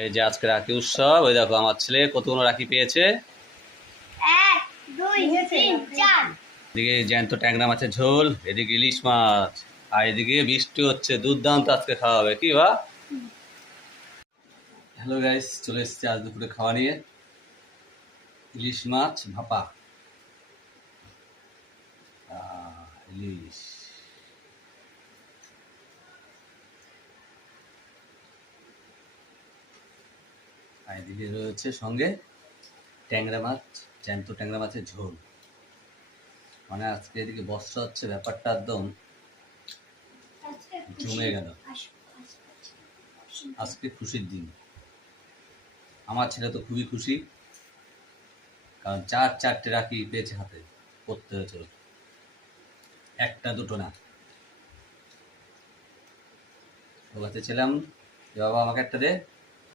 এই যে আজকে রাখি উৎসব, ওই দেখো আমার ছেলে কতগুলো রাখি পেয়েছে। 1 2 3 4 এদিকে জ্যান্ত ট্যাংরা মাছের ঝোল, এদিকে ইলিশ মাছ, আর এদিকে বৃষ্টি হচ্ছে, দুর্দান্ত আজকে খাওয়া হবে কি বা। হ্যালো গাইস, চলে এসেছি আজ দুপুরে খাওয়া নিয়ে। ইলিশ মাছ ভাপা, ইলিশ, আর এদিকে রয়েছে সঙ্গে ট্যাংরা মাছ, জ্যান্ত ট্যাংরা মাছের ঝোল। মানে আজকে এদিকে বর্ষা হচ্ছে, ব্যাপারটা একদম জমে গেল। আজকে খুশির দিন, আমার ছেলে তো খুবই খুশি, কারণ চারটে রাখি পেয়েছে হাতে, পড়তে হয়েছে, একটা দুটো না। ওর কাছে ছিলাম যে বাবা আমাকে একটা দে,